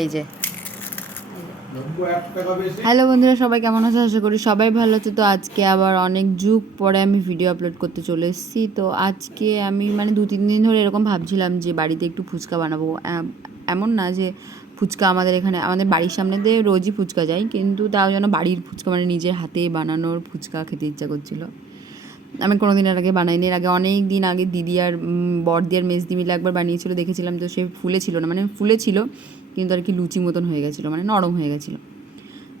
এই যে। হ্যালো বন্ধুরা সবাই কেমন আছে? আশা করি সবাই ভালো আছে। তো আজকে আবার অনেক যুগ পরে আমি ভিডিও আপলোড করতে চলে এসেছি। তো আজকে আমি মানে দু তিন দিন ধরে এরকম ভাবছিলাম যে বাড়িতে একটু ফুচকা বানাবো। এমন না যে ফুচকা আমাদের এখানে আমাদের বাড়ির সামনে দিয়ে রোজই ফুচকা যায় কিন্তু তাও যেন বাড়ির ফুচকা মানে নিজের হাতে বানানোর ফুচকা খেতে ইচ্ছা করছিল। আমি কোনো দিন এর আগে বানাইনি। এর আগে অনেক দিন আগে দিদি আর বড়দি আর মেজদি মিলে একবার বানিয়েছিল দেখেছিলাম তো সে ফুলে ছিল না। মানে ফুলে ছিল কিন্তু আর কি লুচি মতন হয়ে গেছিল মানে নরম হয়ে গেছিল।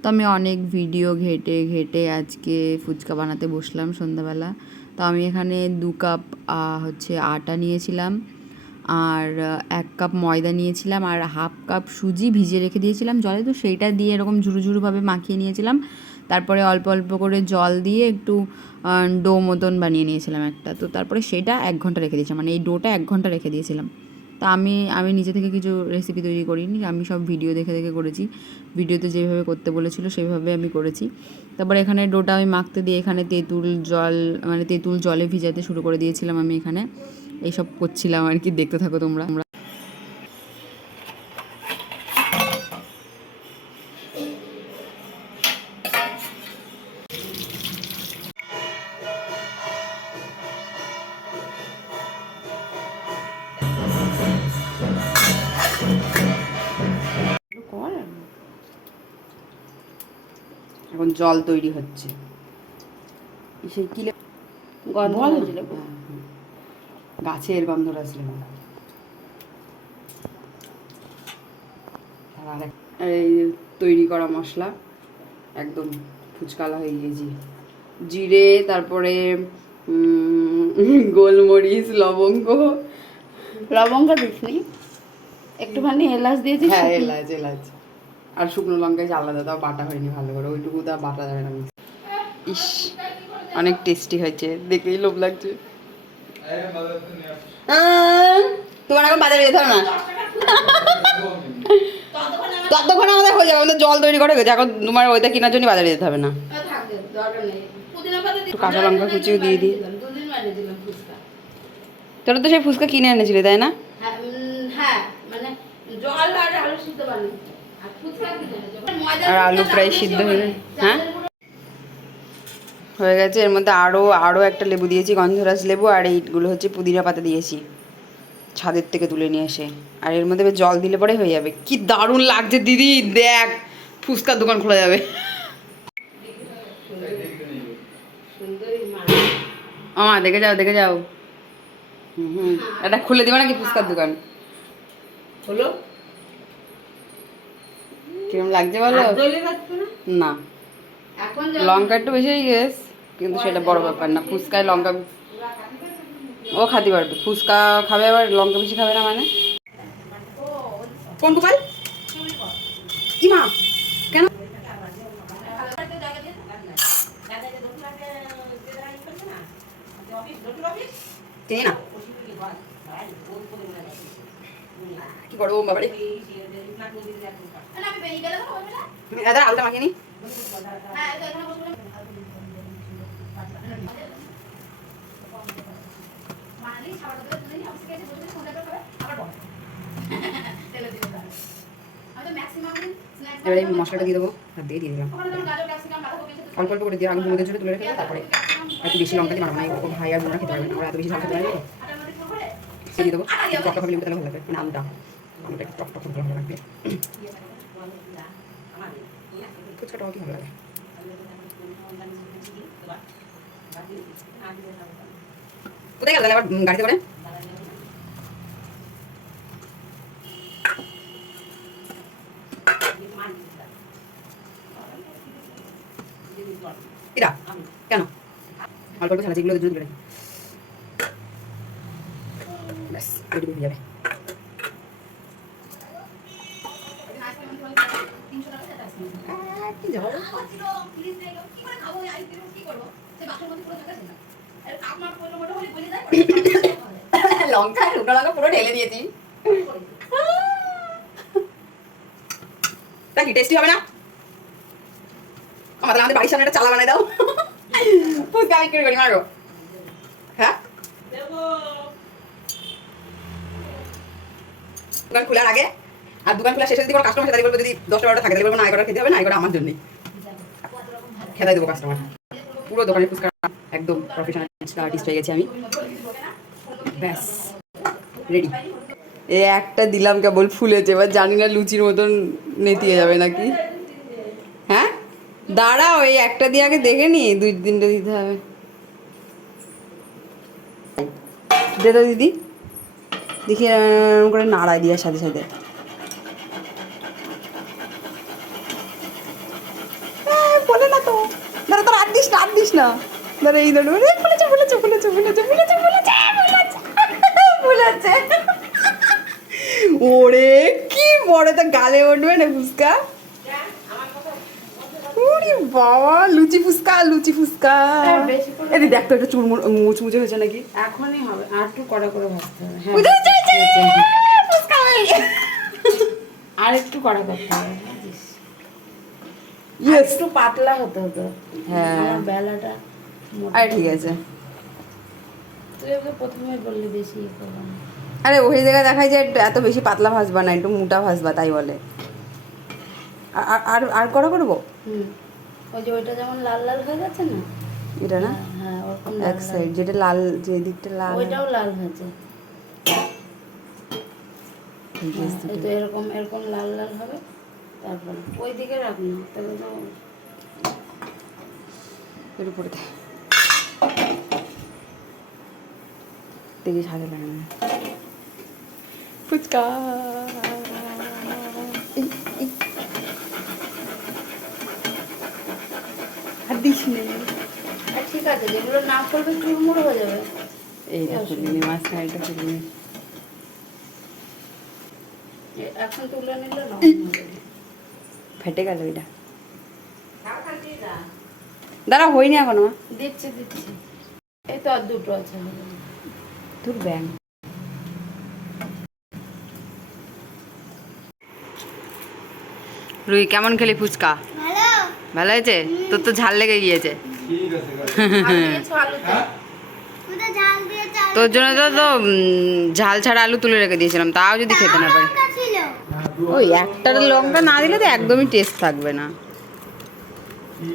তো আমি অনেক ভিডিও ঘেটে ঘেটে আজকে ফুচকা বানাতে বসলাম সন্ধ্যাবেলা। তো আমি এখানে দু কাপ হচ্ছে আটা নিয়েছিলাম, আর এক কাপ ময়দা নিয়েছিলাম, আর হাফ কাপ সুজি ভিজিয়ে রেখে দিয়েছিলাম জলে। তো সেইটা দিয়ে এরকম ঝুরু ঝুরুভাবে মাখিয়ে নিয়েছিলাম। তারপরে অল্প অল্প করে জল দিয়ে একটু ডো মতন বানিয়ে নিয়েছিলাম একটা। তো তারপরে সেটা এক ঘণ্টা রেখে দিয়েছিলাম মানে এই ডোটা এক ঘণ্টা রেখে দিয়েছিলাম। তা আমি আমি নিজে থেকে কিছু রেসিপি তৈরি করিনি, আমি সব ভিডিও দেখে দেখে করেছি। ভিডিওতে যেভাবে করতে বলেছিল সেভাবে আমি করেছি। তারপর এখানে ডোটা আমি মাখতে দিয়ে এখানে তেঁতুল জল মানে তেঁতুল জলে ভিজাতে শুরু করে দিয়েছিলাম আমি এখানে। এইসব করছিলাম আর কি, দেখতে থাকো তোমরা। জল তৈরি হচ্ছে। সেই কিলে গন্ধ গন্ধটা ছিল আর এই তৈরি করা মশলা একদম ফুচকালা হয়ে গিয়েছি। জিরে তারপরে গোলমরিচ লবঙ্গ। লবঙ্গ দিসনি? একটুখানি এলাচ দিয়েছি হ্যাঁ এলাচ এলাচ। আর শুকনো লঙ্কায় আলাদা তাও বাটা হয়নি ভালো করে ওইটুকু তা বাটা যাবে না। ইস অনেক টেস্টি হয়েছে দেখেই লোভ লাগছে। তোমার এখন বাজারে যেতে হবে না? ততক্ষণ আমাদের হয়ে যাবে আমাদের জল তৈরি করে গেছে এখন তোমার ওইটা কেনার জন্য বাজারে যেতে হবে না। কাঁচা লঙ্কা কুচিও দিয়ে দিই। তোরা তো সেই ফুচকা কিনে এনেছিলি তাই না? হ্যাঁ, হ্যাঁ, মানে জল আর আলু সিদ্ধ বানিয়ে। আর ফুচকা কি করে? ময়দা আর আলু প্রায় সিদ্ধ হয়ে হ্যাঁ? হয়ে গেছে। এর মধ্যে আরও আরও একটা লেবু দিয়েছি, গন্ধরাজ লেবু, আর এইগুলো হচ্ছে পুদিনা পাতা দিয়েছি। ছাদের থেকে তুলে নিয়ে এসে। আর এর মধ্যে জল দিলে পরে হয়ে যাবে। কি দারুণ লাগছে দিদি! দেখ, ফুচকার দোকান খোলা যাবে। সুন্দরী মা। আমা দেখে যাও দেখে যাও। হুম হুম। এটা খুলে দিবে নাকি ফুচকার দোকান? হলো? কিরম লাগছে বলো? না? লঙ্কা একটু বেশি গেছে কিন্তু সেটা বড় ব্যাপার না। ফুচকায় লঙ্কা ও খাতে পারবে। ফুচকা খাবে আবার লঙ্কা বেশি খাবে না মানে? কোন গোপাল? কেন? না কি করব বাবারে। তুমি দাদা, আলুটা মশলাটা দিয়ে দেবো, আর দিয়ে দিয়ে দিলাম। অল্প অল্প করে দিয়ে আগে মুড়ে ঝুড়ে তুলে রেখে তারপরে একটু বেশি লঙ্কা দিয়ে বানাবো। না ও ভাই আর বোনরা খেতে পারবে না আমরা এত বেশি লঙ্কা খেতে পারবে দিয়ে দেবো। টক টক তাহলে ভালো লাগবে মানে আলুটা আলুটা একটু টক টক করে ভালো লাগবে ফুচকাটাও কি ভালো লাগে কোথায় গেল আবার গাড়িতে করে? এরা, কেন? অল্প অল্প ছাড়া যেগুলো দুধ বেড়ে ব্যাস হয়ে যাবে। কি লঙ্কা লুটা লঙ্কা পুরো ঢেলে দিয়েছি তা কি টেস্টি হবে না আমাদের আমাদের বাড়ির সামনে একটা চালা বানাই দাও ফুচকা বিক্রি করি মারো হ্যাঁ দোকান খোলার আগে আর দোকান খোলা শেষে যদি কোনো কাস্টমার দাঁড়িয়ে বলব যদি দশটা বারোটা থাকে, তাহলে বলব না খেতে হবে না আমার জন্যই খেদাই দেবো কাস্টমার পুরো দোকানে ফুচকা একদম প্রফেশনাল আর্টিস্ট হয়ে গেছি আমি। ব্যাস রেডি এ একটা দিলাম কেবল ফুলেছে, এবার জানি না লুচির মতন নেতিয়ে যাবে নাকি। হ্যাঁ? দাঁড়াও, এই একটা দিয়ে আগে দেখে নি, দুই তিনটে দিতে হবে। দে দিদি। দেখি করে নাড়াই দিয়ে সাথে সাথে। না? দাঁড়া এই দাঁড়া বলেছে বলেছে বলেছে বলেছে বলেছে বলেছে বলেছে ওরে কি বড় তো গালে উঠবে না ফুচকা? ওরে বাবা লুচি ফুচকা লুচি ফুচকা। হ্যাঁ, এদি দেখ তো একটা চুরমুর মুচমুচে হয়েছে নাকি? এখনই হবে আর একটু কড়া করে ভাজতে হবে হ্যাঁ।, হ্যাঁ আর একটু কড়া করতে হবে। একটু পাতলা হতে হতো। হ্যাঁ। বেলাটা। আরে ঠিক আছে। তুই ওকে প্রথমে বললি বেশি ইয়ে আরে ওই জায়গায় দেখায় যে একটু এত বেশি পাতলা ভাজবা না একটু মোটা ভাজবা তাই বলে। আর আর করা করব? ওই যে ওইটা যেমন লাল লাল হয়ে যাচ্ছে না? এটা না? হ্যাঁ, হ্যাঁ এক সাইড যেটা লাল যে দিকটা লাল। ওইটাও লাল হয়েছে। হ্যাঁ, এরকম এরকম লাল লাল হবে। তারপর ওই দিকে রাখ না তাহলে তো এর উপরে দেখি লাগে না। ফুচকা। আর দিস নেই ঠিক আছে যেগুলো না করবে চুরমুর হয়ে যাবে। এই দেখো লিনি এটা ফেলিনি এ- এখন তুলে নিলে। ফেটে গেল এটা। দাঁড়া হয়নি এখনও। মা দিচ্ছি দিচ্ছি। এই তো আর দুটো আছে। তোর ব্যাং রুই কেমন খেলি ফুচকা? ভালো। হয়েছে? তোর তো ঝাল লেগে গিয়েছে। দিয়েছ আলুতে হ্যাঁ? তোর জন্য তো তো ঝাল ছাড়া আলু তুলে রেখে দিয়েছিলাম তাও যদি খেতে না পারি। হ্যাঁ, ওই একটা লঙ্কা না দিলে তো একদমই টেস্ট থাকবে না।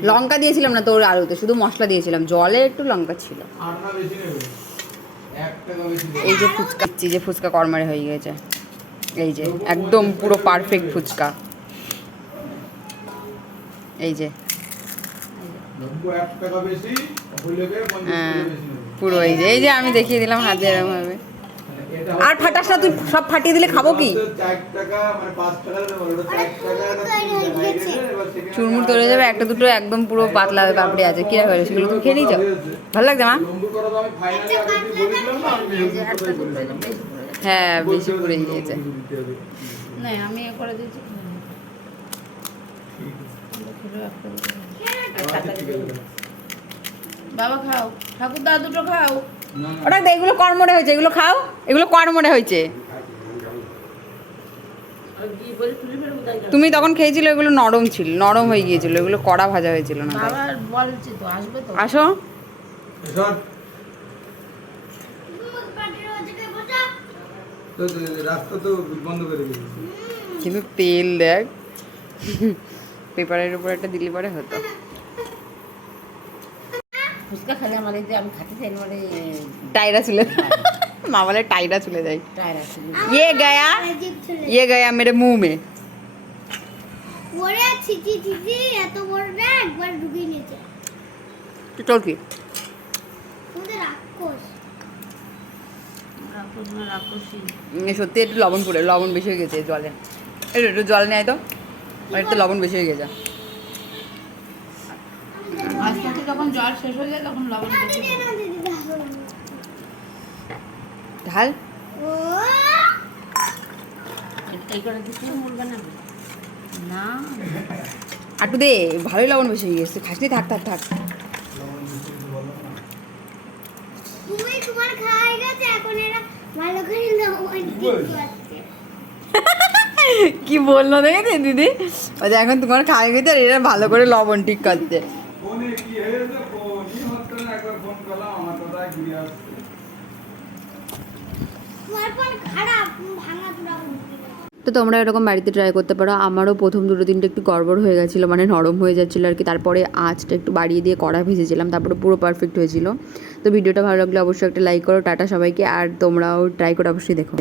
লঙ্কা দিয়েছিলাম না তোর আলুতে, শুধু মশলা দিয়েছিলাম, জলে একটু লঙ্কা ছিল। এই যে ফুচকা যে ফুচকা কর্মারে হয়ে গেছে। এই যে, একদম পুরো পারফেক্ট ফুচকা। এই যে। হ্যাঁ পুরো এই যে এই যে আমি দেখিয়ে দিলাম হাতে এরকম ভাবে মানে এটা আর ফাটাস না, তুই সব ফাটিয়ে দিলে খাব কি? চুরমুর তৈরি যাবে, একটা দুটো একদম পুরো পাতলা পাপড়ি আছে। কি ব্যাপারে, সেগুলো তুমি খেয়ে নিয়ে ভালো লাগছে, মা? হ্যাঁ বেশি পুরে দিয়েছে আমি করে দিয়েছি বাবা, খাও। ঠাকুর দা দুটো খাও। ওটা এগুলো কর্মরে হয়েছে এগুলো খাও এগুলো কর্মরে হয়েছে। তুমি তখন খেয়েছিলে এগুলো নরম ছিল নরম হয়ে গিয়েছিল এগুলো কড়া ভাজা হয়েছিল না তাই। বাবা বলছি তো আসবে তো। আসো। এসব তো তো রাস্তা তো বন্ধ করে কিন্তু তেল দেখ পেপারের উপর একটা দিলে পরে হতো। ফুচকা খেলে আমার এই যে আমি খাতে চাই মানে টাইরা চলে মা বলে টাইরা চলে যায় টায়ার আছে ये गया ये गया मेरे मुंह में ওরে ছিচি ছিচি এত বড়টা একবার ঢুকিয়ে নিয়েছে তো চল কি তোমাদের রাক্ষস রাক্ষস না রাক্ষসী উম, সত্যি একটু লবণ পড়ে লবণ বেশি হয়ে গেছে এই জলে একটু একটু জল নেয় তো আর একটু লবণ বেশি হয়ে গেছে যখন জল শেষ হয়ে যায় তখন লবণ না ঢাল। এই করে না না। আর একটু দে ভালোই লবণ বেশি হয়ে গেছে। খাসনি থাক থাক থাক। তুমি তোমার খাওয়া গেছে এখন এরা ভালো করে লবণ ঠিক করছে। কি বলল দেখেছি দিদি? বলছে এখন তোমার খাওয়া গেছে আর এরা ভালো করে লবণ ঠিক করছে। তো তোমরা এরকম বাড়িতে ট্রাই করতে পারো। আমারও প্রথম দুটো তিনটে একটু গড়বড় হয়ে গেছিল মানে নরম হয়ে যাচ্ছিল আর কি। তারপরে আঁচটা একটু বাড়িয়ে দিয়ে কড়া ভেজেছিলাম তারপরে পুরো পারফেক্ট হয়েছিল। তো ভিডিওটা ভালো লাগলে অবশ্যই একটা লাইক করো, টাটা সবাইকে। আর তোমরাও ট্রাই করে অবশ্যই দেখো।